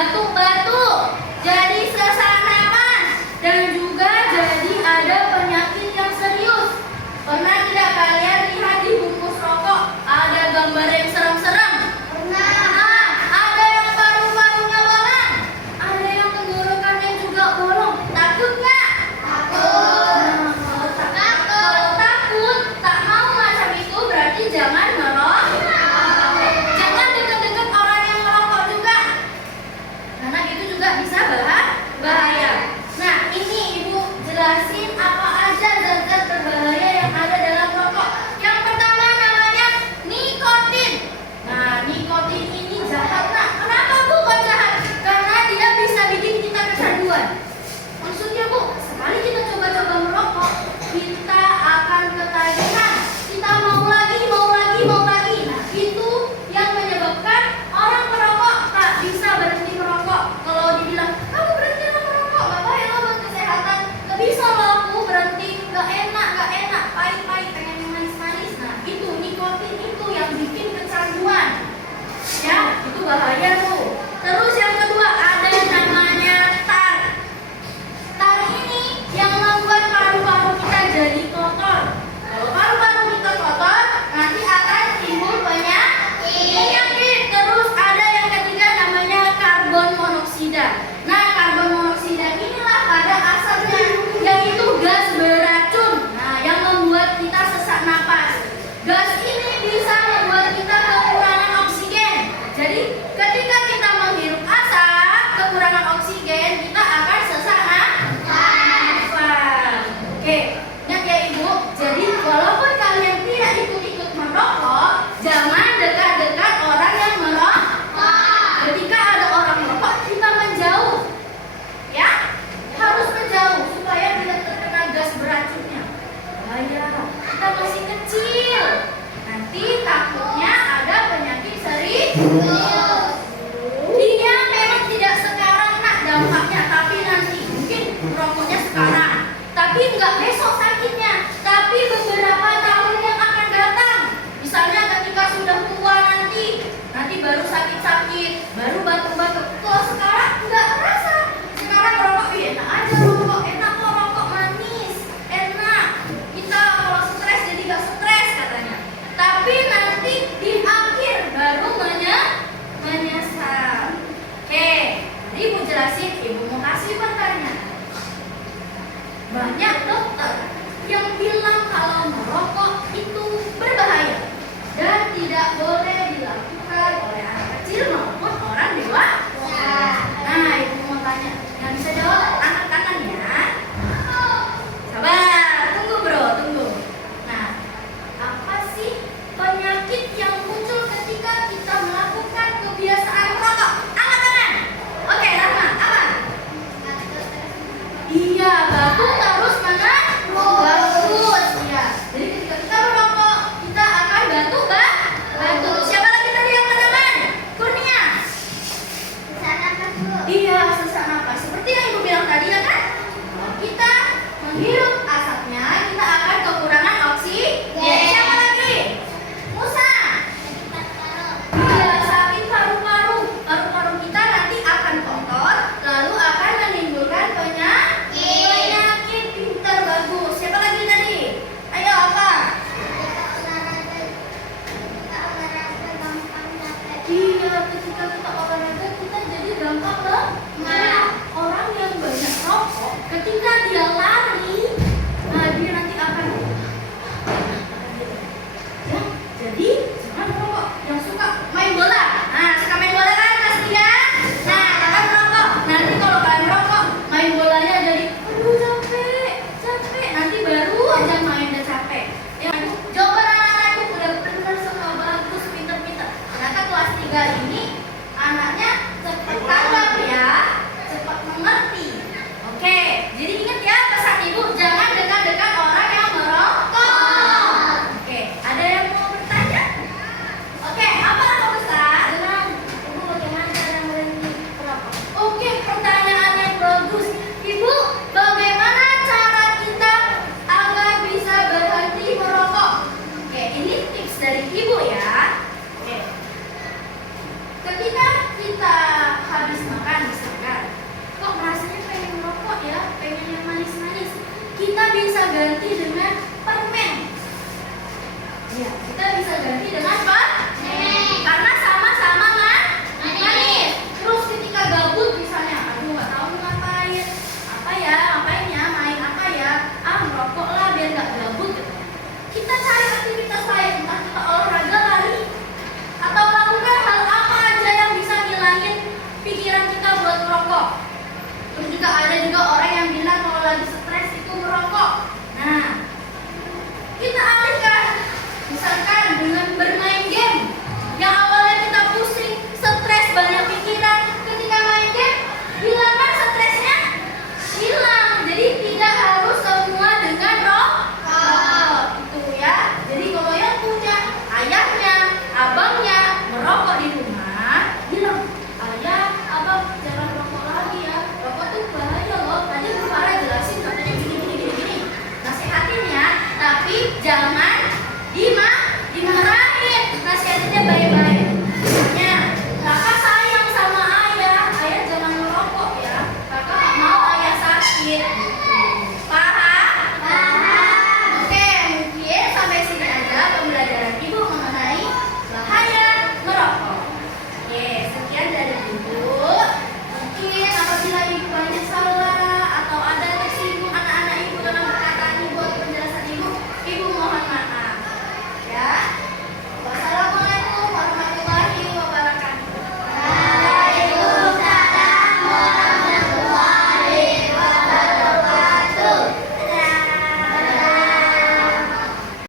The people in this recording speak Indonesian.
batuk-batuk, jadi sesak napas, dan juga jadi ada penyakit yang serius. Pernah tidak kalian lihat di bungkus rokok ada gambar yang serem-serem? Pernah. Ada yang paru-parunya bolong, ada yang tenggorokannya juga bolong. Takut nggak? Takut. Kalau takut, tak mau macam itu, berarti jangan merokok. Jangan dekat-dekat orang yang merokok juga, karena itu juga bisa bahaya. Nah, ini Ibu jelasin apa aja zat-zat berbahaya yang ada dalam rokok. Yang pertama namanya nikotin. Nah, nikotin ini jahat. Nah, kenapa Bu kok jahat? Karena dia bisa bikin kita kecanduan. Maksudnya Bu, sekali kita coba-coba merokok, kita akan ketagihan. Kita mau lagi. Nah, itu yang menyebabkan orang perokok tak bisa berhenti merokok. Kalau dibilang, kamu berhenti merokok, gak bahaya loh buat kesehatan. Gak bisa loh aku berhenti, gak enak, pahit-pahit, pengen yang manis-manis. Nah, itu nikotin itu yang bikin kecanduan. Ya, itu bahaya tuh. Terus yang kedua ada yang namanya tar. Tar ini yang membuat paru-paru kita jadi kotor. Kalau paru-paru kita kotor, nanti akan timbul penyakit. Terus ada yang ketiga namanya karbon monoksida. Nah, karbon monoksida inilah pada asapnya, yaitu gas beracun. Nah, yang membuat kita sesak napas. Gas ini bisa membuat kita kekurangan oksigen. Jadi, ketika kita menghirup asap, kekurangan oksigen, kita akan sesak nafas. Oke, ingat ya Ibu. Jadi, walaupun kalian tidak ikut-ikut merokok, jangan dekat-dekat orang yang merokok. Ketika ada orang merokok, kita menjauh. Ya, harus menjauh supaya tidak terkena gas beracunnya. Bahaya, kita masih kecil. Nanti takutnya ada penyakit serius. Dia memang tidak sekarang nak dampaknya, tapi nanti mungkin merokoknya sekarang, tapi enggak besok sakitnya, tapi beberapa tahun yang akan datang. Misalnya ketika sudah tua nanti baru sakit-sakit, baru batuk-batuk. Kalau sekarang enggak terasa. Sekarang merokok enak aja, enak kok, rokok manis, enak. Kita kalau stres jadi gak stres katanya. Tapi nanti di akhir baru menyesal. Oke, tadi Ibu jelasin, Ibu mau kasih pertanyaan. Banyak dokter yang bilang kalau merokok itu berbahaya dan tidak boleh dilakukan oleh anak kecil maupun orang dewasa. Nah, Ibu mau tanya, yang bisa jawab angkat tangan ya. Sabar, tunggu bro, tunggu. Nah, apa sih penyakit yang muncul ketika kita melakukan kebiasaan merokok? Angkat tangan. Oke, Rahma, apa? Iya, batuk terus mana? Bagus, ya. Jadi ketika kita merokok, kita akan batuk. Siapa lagi tadi yang tangan? Kurnia. Iya, sesak napas. Seperti yang Ibu bilang tadi ya kan? Kalau kita menghirup asapnya, kita akan kekurangan oksigen. Siapa lagi? Musa. Iya, sakit paru-paru. Paru-paru kita nanti akan kotor, lalu akan menimbulkan penyakit. Pintar, bagus. Siapa lagi tadi? Ayo, apa? Iya, ketika kita olahraga kita jadi gampang lemah. Orang yang banyak rokok, ketika dia lari, nah dia nanti akan ya, jadi jangan merokok. Yang suka main bola, nah suka main bola kan pasti ya. Nah, jangan merokok. Nanti kalau kalian merokok, main bolanya jadi aduh capek. Nanti baru aja main udah capek. Ya, jawaban anak-anakku udah benar semua bagus, pintar. Ternyata kelas 3 ini